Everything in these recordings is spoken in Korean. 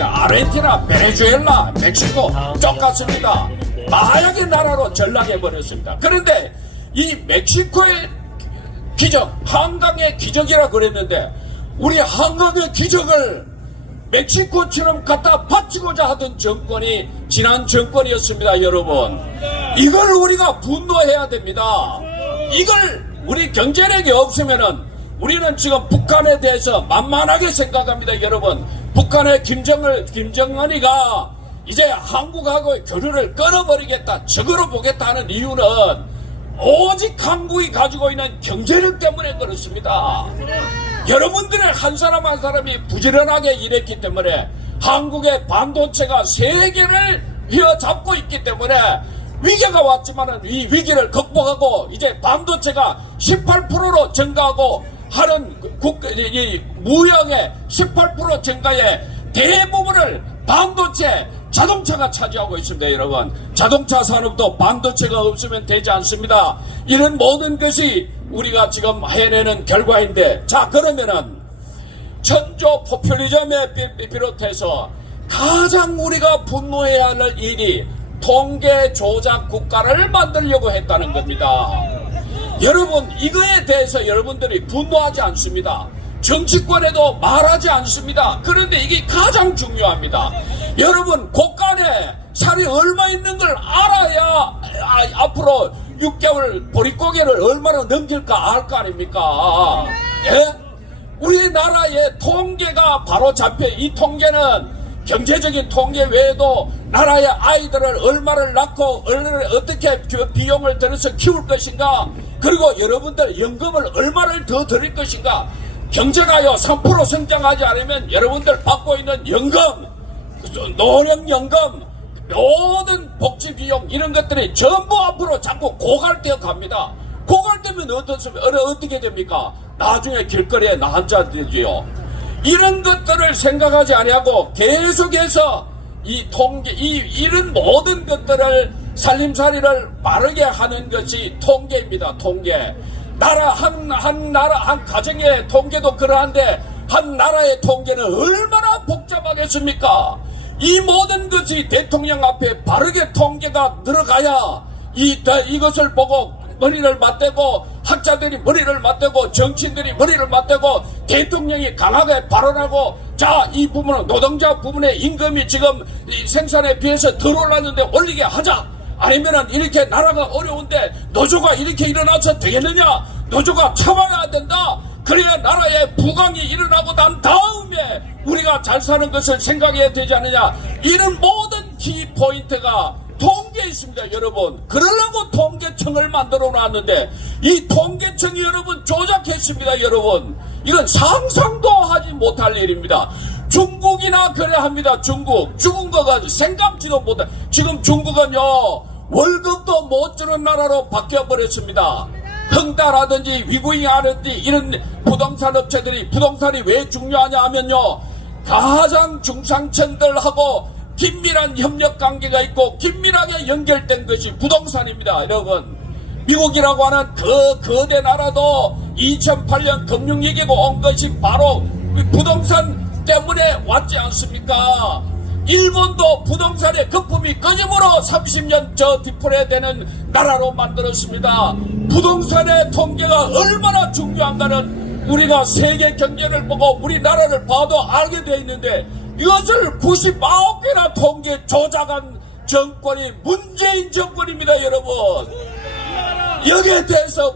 있습니다. 아르헨티나, 베네수엘라, 멕시코 똑같습니다. 마약의 나라로 전락해버렸습니다. 그런데 이 멕시코의 기적, 한강의 기적이라 그랬는데 우리 한강의 기적을 멕시코처럼 갖다 바치고자 하던 정권이 지난 정권이었습니다. 여러분, 이걸 우리가 분노해야 됩니다. 이걸 우리 경제력이 없으면은 우리는 지금 북한에 대해서 만만하게 생각합니다. 여러분, 북한의 김정은이가 이제 한국하고의 교류를 끊어버리겠다, 적으로 보겠다 하는 이유는 오직 한국이 가지고 있는 경제력 때문에 그렇습니다. 여러분들의 한 사람 한 사람이 부지런하게 일했기 때문에 한국의 반도체가 세계를 휘어잡고 있기 때문에 위기가 왔지만은 이 위기를 극복하고 이제 반도체가 18%로 증가하고 하는 이 무역의 18% 증가의 대부분을 반도체 자동차가 차지하고 있습니다. 여러분, 자동차 산업도 반도체가 없으면 되지 않습니다. 이런 모든 것이 우리가 지금 해내는 결과인데, 자, 그러면은 천조 포퓰리즘에 비롯해서 가장 우리가 분노해야 할 일이 통계 조작 국가를 만들려고 했다는 겁니다. 여러분, 이거에 대해서 여러분들이 분노하지 않습니다. 정치권에도 말하지 않습니다. 그런데 이게 가장 중요합니다. 여러분, 곳간에 살이 얼마 있는 걸 알아야 앞으로 6개월 보릿고개를 얼마나 넘길까 알 거 아닙니까? 예? 우리나라의 통계가 바로 잡혀, 이 통계는 경제적인 통계 외에도 나라의 아이들을 얼마를 낳고 어떻게 비용을 들여서 키울 것인가, 그리고 여러분들 연금을 얼마를 더 드릴 것인가. 경제가요 3% 성장하지 않으면 여러분들 받고 있는 연금, 노령연금, 모든 복지비용 이런 것들이 전부 앞으로 자꾸 고갈되어 갑니다. 고갈되면 어떻게 됩니까? 나중에 길거리에 나 앉아 되지요. 이런 것들을 생각하지 아니하고 계속해서 이 통계, 이런 모든 것들을 살림살이를 빠르게 하는 것이 통계입니다. 통계. 한 가정의 통계도 그러한데 한 나라의 통계는 얼마나 복잡하겠습니까? 이 모든 것이 대통령 앞에 바르게 통계가 들어가야 이것을 보고 머리를 맞대고 학자들이 머리를 맞대고 정치인들이 머리를 맞대고 대통령이 강하게 발언하고, 자, 이 부분은 노동자 부분의 임금이 지금 생산에 비해서 덜 올랐는데 올리게 하자. 아니면은 이렇게 나라가 어려운데 노조가 이렇게 일어나서 되겠느냐? 노조가 참아야 된다. 그래야 나라의 부강이 일어나고 난 다음에 우리가 잘 사는 것을 생각해야 되지 않느냐. 이런 모든 키포인트가 통계에 있습니다. 여러분, 그러려고 통계청을 만들어 놨는데 이 통계청이 여러분 조작했습니다. 여러분, 이건 상상도 하지 못할 일입니다. 중국이나 그래 합니다. 죽은 거가 생각지도 못해. 지금 중국은요 월급도 못 주는 나라로 바뀌어버렸습니다. 흥다라든지 위구잉이라든지 이런 부동산 업체들이, 부동산이 왜 중요하냐 하면요, 가장 중상층들하고 긴밀한 협력 관계가 있고 긴밀하게 연결된 것이 부동산입니다. 여러분, 미국이라고 하는 그 거대 나라도 2008년 금융위기가 온 것이 바로 부동산 때문에 왔지 않습니까? 일본도 부동산의 거품이 끊임으로 30년 저 디프레되는 나라로 만들었습니다. 부동산의 통계가 얼마나 중요한가는 우리가 세계 경제를 보고 우리나라를 봐도 알게 되어 있는데, 이것을 99개나 통계 조작한 정권이 문재인 정권입니다. 여러분, 여기에 대해서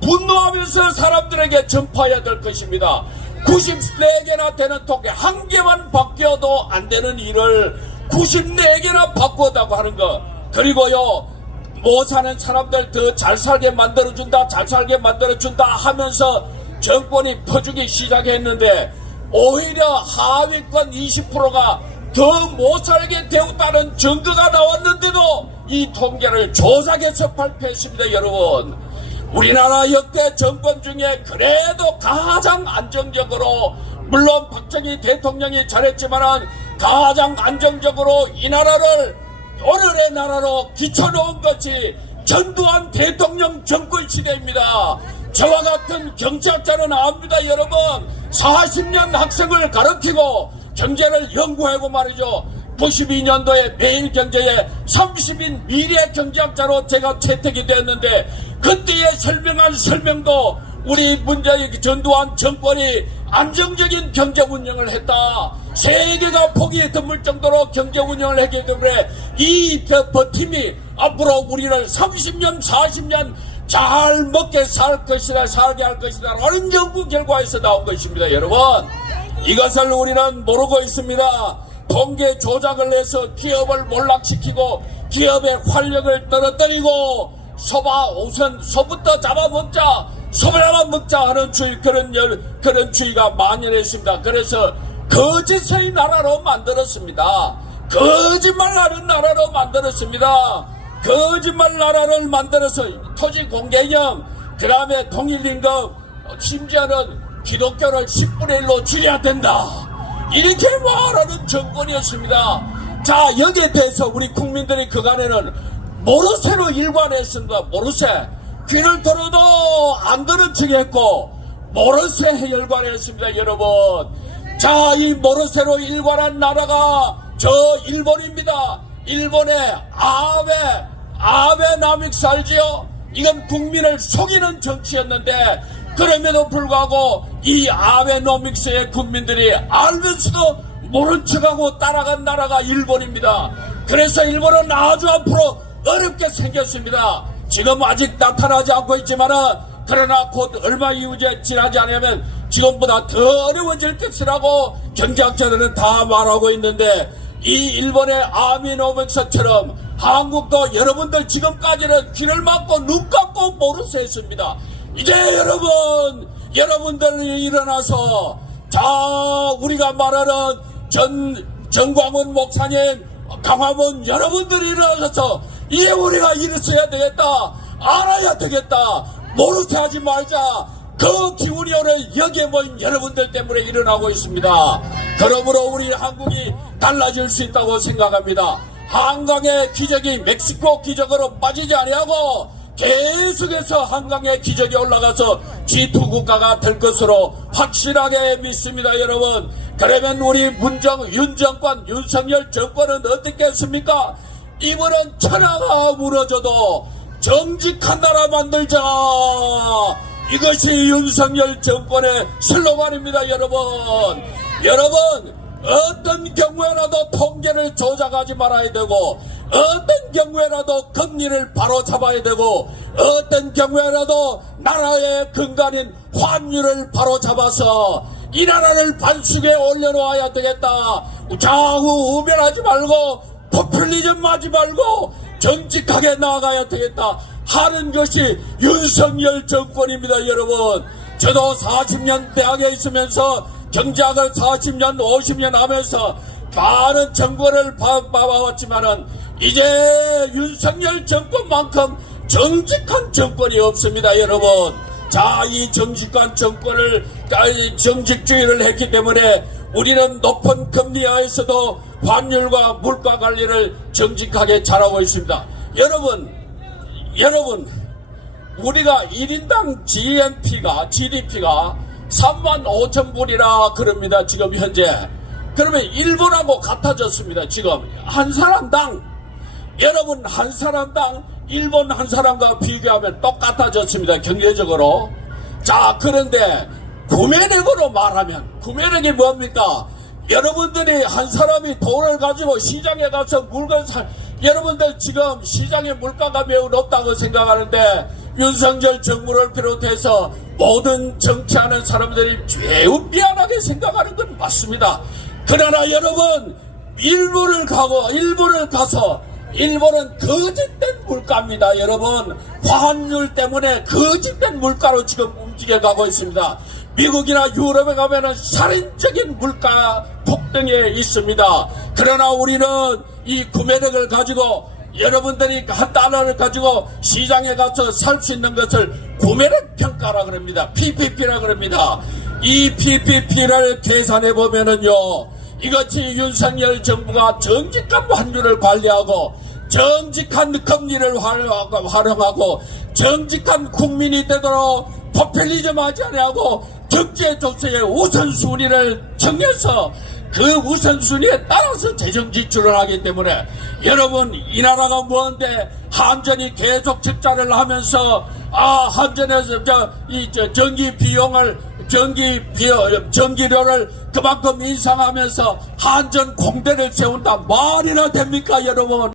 분노하면서 사람들에게 전파해야 될 것입니다. 94개나 되는 통계, 한 개만 바뀌어도 안 되는 일을 94개나 바꾸었다고 하는 것. 그리고요, 못 사는 사람들 더 잘 살게 만들어준다, 잘 살게 만들어준다 하면서 정권이 퍼주기 시작했는데, 오히려 하위권 20%가 더 못 살게 되었다는 증거가 나왔는데도 이 통계를 조작해서 발표했습니다. 여러분, 우리나라 역대 정권 중에 그래도 가장 안정적으로, 물론 박정희 대통령이 잘했지만은 가장 안정적으로 이 나라를 오늘의 나라로 기쳐놓은 것이 전두환 대통령 정권 시대입니다. 저와 같은 경제학자는 압니다. 여러분, 40년 학생을 가르치고 경제를 연구하고 말이죠. 92년도에 매일경제에 30인 미래 경제학자로 제가 채택이 됐는데 그때에 설명한 설명도 우리 문재인 전두환 정권이 안정적인 경제 운영을 했다. 세계가 보기에 드물 정도로 경제 운영을 했기 때문에 이 버팀이 앞으로 우리를 30년 40년 잘 먹게 살 것이다, 살게 할 것이다 라는 연구 결과에서 나온 것입니다. 여러분, 이것을 우리는 모르고 있습니다. 통계 조작을 해서 기업을 몰락시키고 기업의 활력을 떨어뜨리고 우선 소부터 잡아먹자, 소비자만 하는 그런 주의가 만연했습니다. 그래서 거짓의 나라로 만들었습니다. 거짓말하는 나라로 만들었습니다. 거짓말 나라를 만들어서 토지 공개념, 그 다음에 통일임금, 심지어는 기독교를 10분의 1로 줄여야 된다. 이렇게 말하는 정권이었습니다. 자, 여기에 대해서 우리 국민들이 그간에는 모르쇠로 일관했습니다. 모르쇠. 귀를 들어도 안 들은 척 했고, 모르쇠 일관했습니다, 여러분. 자, 이 모르쇠로 일관한 나라가 저 일본입니다. 일본의 아베노믹스 알지요? 이건 국민을 속이는 정치였는데, 그럼에도 불구하고 이 아베노믹스의 국민들이 알면서도 모른 척하고 따라간 나라가 일본입니다. 그래서 일본은 아주 앞으로 어렵게 생겼습니다. 지금 아직 나타나지 않고 있지만은, 그러나 곧 얼마 이후에 지나지 않으면 지금보다 더 어려워질 것이라고 경제학자들은 다 말하고 있는데, 이 일본의 아베노믹스처럼 한국도 여러분들 지금까지는 귀를 막고 눈 감고 모르쇠 했습니다. 이제 여러분들이 일어나서, 자, 우리가 말하는 정광훈 목사님, 강화문 여러분들이 일어나서 이제 우리가 일어서야 되겠다, 알아야 되겠다, 모르쇠 하지 말자. 그 기운이 오늘 여기에 모인 여러분들 때문에 일어나고 있습니다. 그러므로 우리 한국이 달라질 수 있다고 생각합니다. 한강의 기적이 멕시코 기적으로 빠지지 아니하고 계속해서 한강의 기적이 올라가서 G2 국가가 될 것으로 확실하게 믿습니다, 여러분. 그러면 우리 윤 정권, 윤석열 정권은 어떻겠습니까? 이번은 천하가 무너져도 정직한 나라 만들자. 이것이 윤석열 정권의 슬로건입니다, 여러분. 여러분, 어떤 경우에라도 통계를 조작하지 말아야 되고, 어떤 경우에라도 금리를 바로 잡아야 되고, 어떤 경우에라도 나라의 근간인 환율을 바로 잡아서 이 나라를 반숙에 올려놓아야 되겠다. 좌우 우변하지 말고 포퓰리즘 하지 말고 정직하게 나아가야 되겠다 하는 것이 윤석열 정권입니다, 여러분. 저도 40년 대학에 있으면서 경제학을 40년 50년 하면서 많은 정권을 봐왔지만은 이제 윤석열 정권만큼 정직한 정권이 없습니다, 여러분. 자, 이 정직한 정권을 정직주의를 했기 때문에 우리는 높은 금리 하에서도 환율과 물가 관리를 정직하게 잘하고 있습니다. 여러분, 우리가 1인당 GDP가 35,000불이라 그럽니다, 지금 현재. 그러면 일본하고 같아졌습니다, 지금. 한 사람당, 여러분, 한 사람당 일본 한 사람과 비교하면 똑같아졌습니다, 경제적으로. 자, 그런데 구매력으로 말하면, 구매력이 뭡니까? 여러분들이 한 사람이 돈을 가지고 시장에 가서 물건 여러분들 지금 시장의 물가가 매우 높다고 생각하는데 윤석열 정부를 비롯해서 모든 정치하는 사람들이 매우 미안하게 생각하는 건 맞습니다. 그러나 여러분, 일본을 가서 일본은 거짓된 물가입니다, 여러분. 환율 때문에 거짓된 물가로 지금 움직여가고 있습니다. 미국이나 유럽에 가면은 살인적인 물가 폭등에 있습니다. 그러나 우리는 이 구매력을 가지고 여러분들이 한 달러를 가지고 시장에 가서 살 수 있는 것을 구매력 평가라 그럽니다. PPP라 그럽니다. 이 PPP를 계산해 보면은요, 이것이 윤석열 정부가 정직한 환율을 관리하고 정직한 금리를 활용하고 정직한 국민이 되도록 포퓰리즘 하지 아니하고 적재 조세의 우선순위를 정해서 그 우선순위에 따라서 재정 지출을 하기 때문에 여러분 이 나라가 뭔데 한전이 계속 적자를 하면서 한전에서 전기 비용을 전기료를 그만큼 인상하면서 한전 공대를 세운다 말이나 됩니까 여러분?